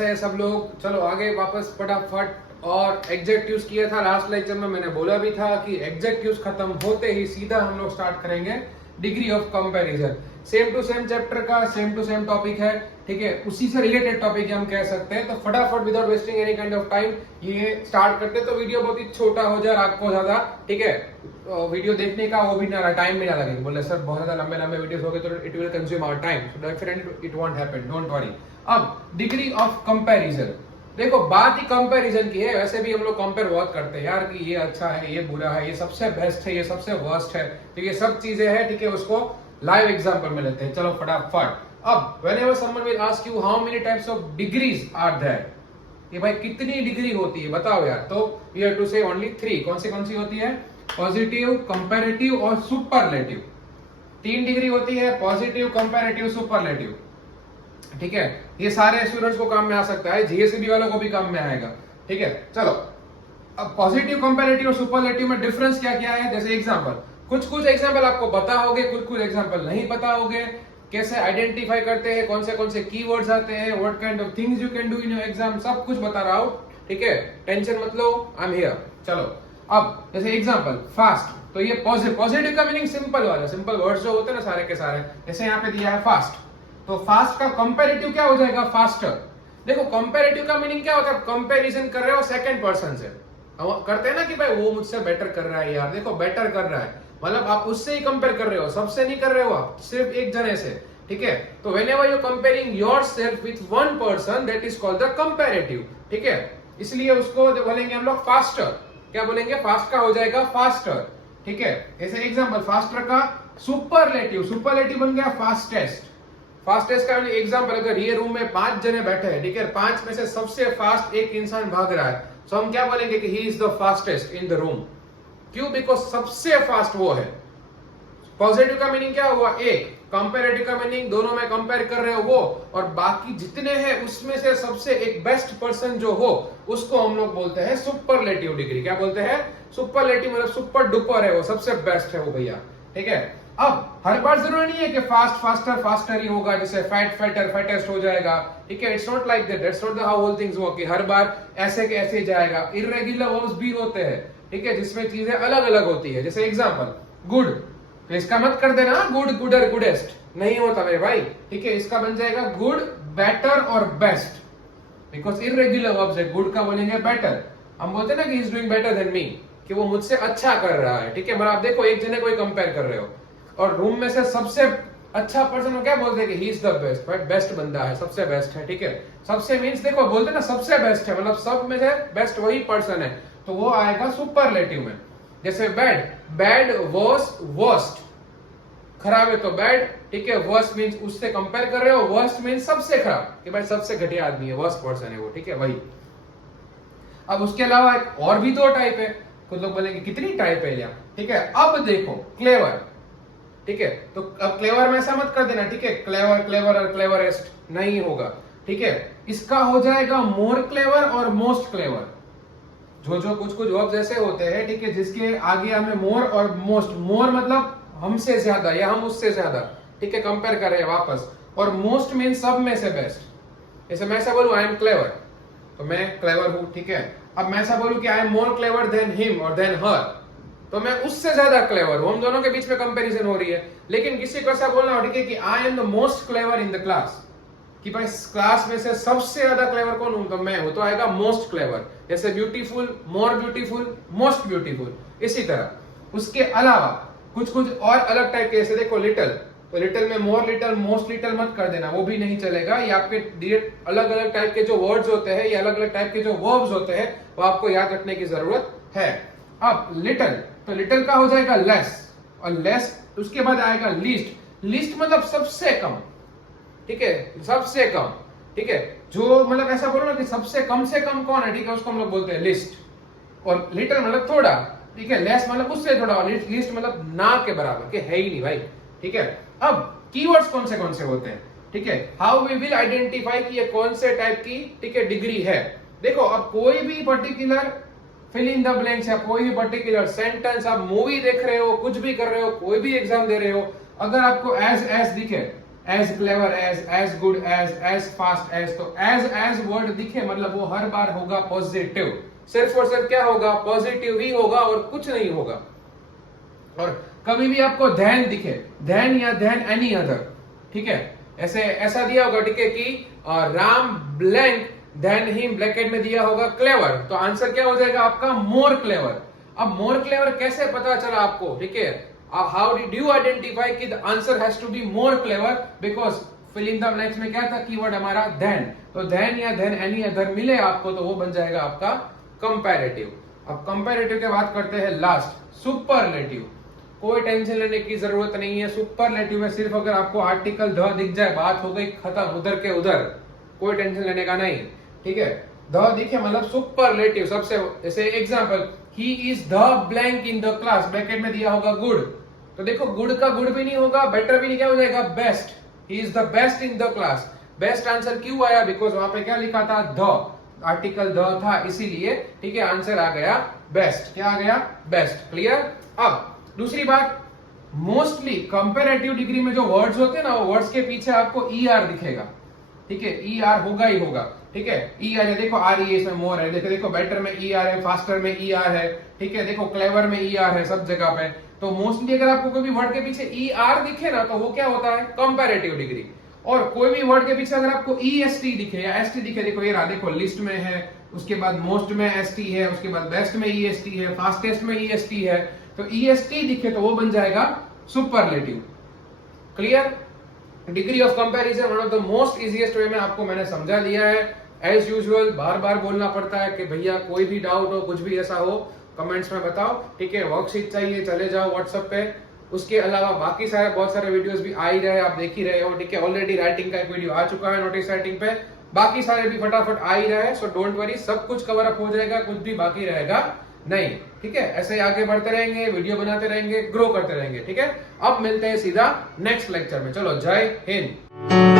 कैसे है सब लोग? चलो आगे वापस फटाफट। और एग्जेक्टिव्स किया था लास्ट लेक्चर में, मैंने बोला भी था कि एग्जेक्टिव्स खत्म होते ही सीधा हम लोग स्टार्ट करेंगे degree of comparison. Same to same chapter का सेम टू सेम टॉपिक है, ठीक है, उसी से रिलेटेड टॉपिक हम कह सकते हैं। तो फटाफट without wasting any kind of time ये स्टार्ट करते, तो वीडियो बहुत ही छोटा हो जाए आपको ज्यादा, ठीक है, वीडियो देखने का वो भी ना टाइम भी ना लगे। बोले सर बहुत ज्यादा लंबे लंबे वीडियोस हो गए तो it will consume our time, so definitely it won't happen, don't worry. अब डिग्री ऑफ कंपैरिजन, देखो बात ही कंपैरिजन की है। वैसे भी हम लोग कंपेयर बहुत करते हैं यार कि ये अच्छा है, ये बुरा है, ये सबसे बेस्ट है, ये सबसे वर्स्ट है, तो ये सब चीजें हैं, ठीक है। उसको लाइव एग्जांपल में लेते हैं। चलो फटाफट। अब whenever someone will ask you how many types of degrees are there, ये भाई कितनी डिग्री होती है बताओ यार, तो we have to say only 3। कौन सी होती है? पॉजिटिव, कंपैरेटिव और सुपरलेटिव। 3 डिग्री होती है, पॉजिटिव, कंपैरेटिव, सुपरलेटिव, ठीक है। ये सारे स्टूडेंट्स को काम में आ सकता है, जीएसबी वालों को भी काम में आएगा, ठीक है। चलो अब पॉजिटिव, कंपैरेटिव और सुपरलेटिव में डिफरेंस क्या क्या है? जैसे एग्जांपल, कुछ एग्जांपल आपको पता होंगे, कुछ एग्जांपल नहीं पता होंगे। कैसे आइडेंटिफाई करते हैं, कौन से कीवर्ड्स आते हैं, what kind of things you can do in your exam, सब कुछ बता रहा हूं, ठीक है। टेंशन मत लो, आई एम हियर। चलो अब जैसे एग्जांपल फास्ट, तो ये पॉजिटिव का मीनिंग सिंपल वाला, सिंपल वर्ड्स जो होते हैं ना सारे के सारे, जैसे यहाँ पे दिया है फास्ट, तो फास्ट का कंपैरेटिव क्या हो जाएगा? फास्टर। देखो कंपैरेटिव का मीनिंग क्या होता है? कंपैरिजन कर रहे हो सेकंड पर्सन से, करते हैं ना कि भाई वो मुझसे बेटर कर रहा है यार, देखो बेटर कर रहा है, मतलब आप उससे ही कंपेयर कर रहे हो, सबसे नहीं कर रहे हो आप, सिर्फ एक जने से, ठीक है। तो whenever you comparing yourself with one person, that is called the comparative, ठीक है। इसलिए उसको जो बोलेंगे हम लोग फास्टर, क्या बोलेंगे? फास्ट का हो जाएगा फास्टर, ठीक है। जैसे एग्जांपल फास्टर का सुपरलेटिव बन गया फास्टेस्ट। फास्टेस्ट का एग्जांपल, अगर ये रूम में 5 जने बैठे हैं, ठीक है, 5 में से सबसे फास्ट एक इंसान भाग रहा है, तो हम क्या बोलेंगे कि he is the fastest in the room. क्यों? बिकॉज सबसे फास्ट वो है। पॉजिटिव का मीनिंग क्या हुआ? एक। कंपैरेटिव का मीनिंग दोनों में कंपेयर कर रहे हो वो, और बाकी जितने हैं उसमें से सबसे एक बेस्ट पर्सन जो हो उसको हम लोग बोलते हैं सुपरलेटिव डिग्री। क्या बोलते हैं? सुपरलेटिव, मतलब सुपर डुपर है वो, सबसे बेस्ट है वो भैया, ठीक है। अब हर बार जरूरी नहीं है कि फास्टर ही होगा, जैसे फैटेस्ट हो जाएगा, ठीक है। It's not like that, that's not how whole things work, हर बार ऐसे के ऐसे जाएगा। इररेगुलर वर्ब्स भी होते हैं, ठीक है, जिसमें चीजें अलग अलग होती है। जैसे एग्जांपल गुड, तो इसका मत कर देना गुडर, गुडेस्ट, नहीं होता मेरे भाई, ठीक है। इसका बन जाएगा गुड, बेटर और बेस्ट, बिकॉज इररेगुलर वर्ब्स है। गुड का बोलेंगे बेटर, हम बोलते हैं ना कि he is doing better than me, कि वो मुझसे अच्छा कर रहा है, ठीक है। मतलब आप देखो एक जने कोई कंपेयर कर रहे हो, और रूम में से सबसे अच्छा पर्सन को क्या बोलते हैं कि ही इज द बेस्ट, भाई बेस्ट बंदा है, सबसे बेस्ट है, ठीक है। सबसे मींस देखो बोलते हैं ना सबसे बेस्ट है, मतलब सब में से बेस्ट वही पर्सन है, तो वो आएगा सुपरलेटिव में। जैसे बैड वर्स वर्स्ट, खराब है तो बैड, ठीक है। वर्स्ट मींस उससे कंपेयर कर रहे हो, वर्स्ट मींस सबसे खराब, कि भाई सबसे घटिया आदमी है, वर्स्ट पर्सन है वो, ठीक है वही। अब उसके अलावा और भी 2 टाइप है, कुछ लोग बोलेंगे कितनी टाइप है यार, ठीक है। अब देखो क्लेवर, ठीक है, तो अब क्लेवर में ऐसा मत कर देना, ठीक है, क्लेवर और क्लेवरेस्ट नहीं होगा, ठीक है। इसका हो जाएगा मोर क्लेवर और मोस्ट क्लेवर। जो कुछ वर्ब्स ऐसे होते हैं, ठीक है, जिसके आगे हमें मोर और मोस्ट, मोर मतलब हमसे ज्यादा या हम उससे ज्यादा, ठीक है, कंपेयर कर रहे हैं वापस, और मोस्ट मीन सब में से बेस्ट। जैसे मैं ऐसा बोलूं आई एम क्लेवर, तो मैं क्लेवर हूं, ठीक है। अब मैं ऐसा बोलूं कि I am more clever than him और देन हर, तो मैं उससे ज्यादा क्लेवर हूं, हम दोनों के बीच में कंपैरिजन हो रही है। लेकिन किसी को ऐसा बोलना हो, ठीक है, कि I am the most clever in the class, कि भाई क्लास में से सबसे ज्यादा क्लेवर कौन हूं, तो मैं हूं, तो आएगा मोस्ट क्लेवर। जैसे beautiful, more beautiful, most beautiful, इसी तरह। उसके अलावा कुछ और अलग टाइप के, जैसे देखो लिटिल, तो लिटिल में मोर लिटिल, मोस्ट लिटिल मत कर देना, वो भी नहीं चलेगा। ये आपके अलग अलग टाइप के जो वर्ड्स होते हैं, या अलग अलग टाइप के जो वर्ब्स होते हैं, वो आपको याद रखने की जरूरत है। अब लिटिल, तो लिटिल का हो जाएगा लेस, और लेस उसके बाद आएगा लीस्ट। लीस्ट मतलब सबसे कम, ठीक है, सबसे कम, ठीक है। जो मतलब ऐसा बोलो ना कि सबसे कम से कम कौन है, ठीक है, उसको हम लोग बोलते हैं लिस्ट। और लिटिल मतलब थोड़ा, ठीक है, लेस मतलब उससे थोड़ा, लीस्ट मतलब ना के बराबर, के है ही नहीं भाई, ठीक है। अब कीवर्ड्स कौन से होते हैं, ठीक है, हाउ वी विल आइडेंटिफाई कि ये कौन से टाइप की, ठीक है, डिग्री है। देखो अब कोई भी particular fill in the blanks या कोई भी पर्टिकुलर सेंटेंस, आप मूवी देख रहे हो, कुछ भी कर रहे हो, कोई भी एग्जाम दे रहे हो, अगर आपको एज दिखे, as clever as good as fast as. तो एज वर्ड दिखे मतलब वो हर बार होगा पॉजिटिव, सिर्फ और सिर्फ क्या होगा, पॉजिटिव ही होगा और कुछ नहीं होगा। और कभी भी आपको देन दिखे, देन या देन एनी अदर, ठीक है, ऐसे ऐसा दिया होगा, ठीक है, कि Ram blank than him bracket में दिया होगा क्लेवर, तो आंसर क्या हो जाएगा आपका, मोर क्लेवर। अब मोर क्लेवर कैसे पता चला आपको, ठीक है, हाउ डिड यू आइडेंटिफाई कि the answer has to be more clever, because fill in the blanks में क्या था, कीवर्ड हमारा देन, तो देन या देन एनी अदर मिले आपको तो वो बन जाएगा आपका कंपैरेटिव। अब कंपैरेटिव की बात करते हैं लास्ट, सुपरलेटिव। कोई टेंशन लेने की जरूरत नहीं है, सुपरलेटिव में सिर्फ अगर आपको आर्टिकल द दिख जाए बात हो गई खत्म, उधर के उधर, कोई टेंशन लेने का नहीं, ठीक है। द दिखे मतलब सुपरलेटिव। सबसे जैसे example, he is the blank in the class, bracket में दिया होगा गुड, तो देखो गुड का गुड भी नहीं होगा, बेटर भी नहीं, क्या हो जाएगा, best. He is the best in the class. Best answer क्यों आया, बिकॉज वहां पे क्या लिखा था, द, आर्टिकल द था इसीलिए, ठीक है, आंसर आ गया बेस्ट। क्या आ गया, बेस्ट। क्लियर। अब दूसरी बात, मोस्टली कंपैरेटिव डिग्री में जो वर्ड्स होते हैं ना, वो वर्ड्स के पीछे आपको ER दिखेगा, ठीक है, ER होगा ही होगा, ठीक है, ER है, देखो RE इसमें मोर है, देखो बेटर में ER है, फास्टर में ER है, ठीक है, देखो क्लेवर में ER है, सब जगह पे। तो मोस्टली अगर आपको कोई भी वर्ड के पीछे ER दिखे ना, तो वो क्या होता है, कंपैरेटिव डिग्री। और कोई भी वर्ड के पीछे अगर आपको EST दिखे या ST दिखे, देखो ये रहा, देखो लिस्ट में है, उसके बाद मोस्ट में ST है, उसके बाद बेस्ट में EST है, फास्टेस्ट में EST है, तो EST दिखे तो वो बन जाएगा superlative. Clear. Degree of comparison one of the most easiest way में आपको मैंने समझा दिया है। एज यूजुअल बार बार बोलना पड़ता है कि भैया कोई भी डाउट हो, कुछ भी ऐसा हो, कमेंट्स में बताओ, ठीक है। वर्कशीट चाहिए, चले जाओ व्हाट्सएप पे। उसके अलावा बाकी सारे बहुत सारे वीडियोस भी आ ही रहे, आप देख ही रहे हो, ठीक है। ऑलरेडी राइटिंग का एक वीडियो आ चुका है नोटिस राइटिंग पे, बाकी सारे भी फटाफट आ ही रहे हैं, सो डोंट वरी, सब कुछ कवर अप हो जाएगा, कुछ भी बाकी रहेगा नहीं, ठीक है। ऐसे ही आगे बढ़ते रहेंगे, वीडियो बनाते रहेंगे, ग्रो करते रहेंगे, ठीक है। अब मिलते हैं सीधा नेक्स्ट लेक्चर में। चलो, जय हिंद।